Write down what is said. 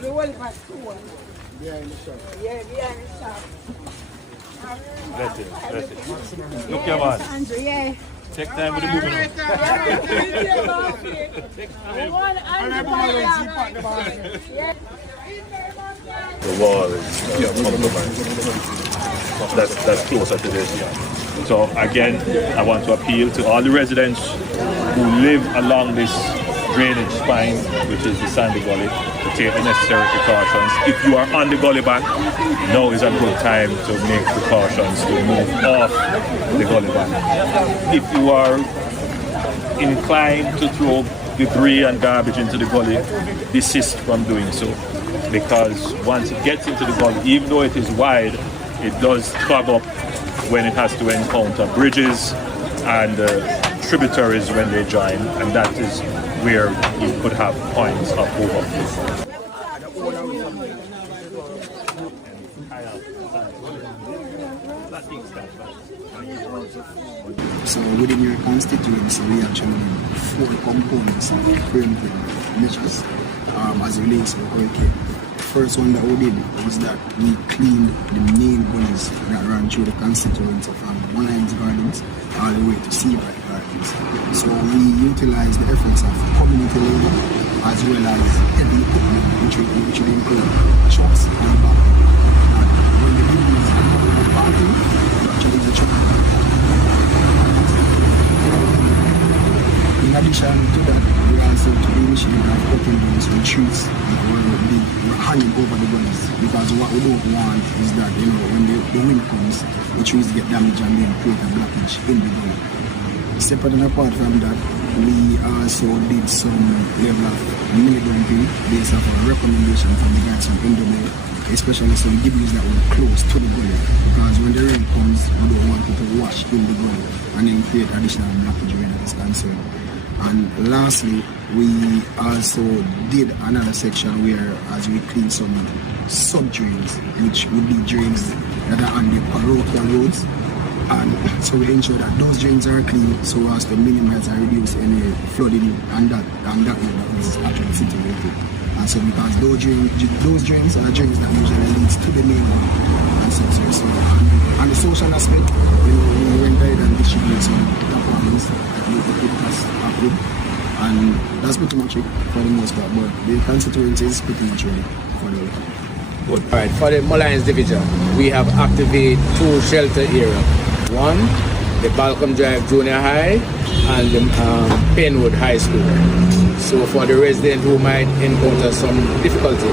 The one for school. Behind the shop. Yeah, behind the shop. Bless it. Look your man. Andrew, yeah. Take time with the moving. The wall is that's closer to this. So again, I want to appeal to all the residents who live along this drainage spine, which is the sandy gully, to take the necessary precautions. If you are on the gully bank, now is a good time to make precautions to move off the gully bank. If you are inclined to throw debris and garbage into the gully, desist from doing so, because once it gets into the gully, even though it is wide, it does clog up when it has to encounter bridges and tributaries when they join, and that is where you could have points of overflow. So within your constituency, we actually have 4 components of preventive measures as it relates to the hurricane. The first one that we did was that we cleaned the main gullies that ran through the constituency from Holness Gardens all the way to Seabright Gardens. So we utilized the efforts of community labor as well as heavy equipment, which will include trucks and backhoe. When the buildings are not parking, actually the truck. In addition to that, we also took the initiative of cutting down some trees that were hanging over the gullies, because what we don't want is that, when the wind comes, the trees get damaged and then create a blockage in the gully. Separate and apart from that, we also did some level of mini dumping based off a recommendation from the guys from Indomie, especially some debris that were close to the gully, because when the rain comes, we don't want it to wash in the gully and then create additional blockage when it is concerned. And lastly, we also did another section where as we clean some sub-drains, which would be drains that are on the parochial roads. And so we ensure that those drains are clean so as to minimize and reduce any flooding and that is actually situated. And so because those drains are drains that usually leads to the main one. And so and the social aspect, we went ahead and distributed some apartments that we could pass approved. And that's pretty much it for the most part, but the constituency is pretty much ready for the weekend. Good. All right, for the Molines division, we have activated 2 shelter areas. One, the Balcom Drive Junior High and the Penwood High School. So for the residents who might encounter some difficulty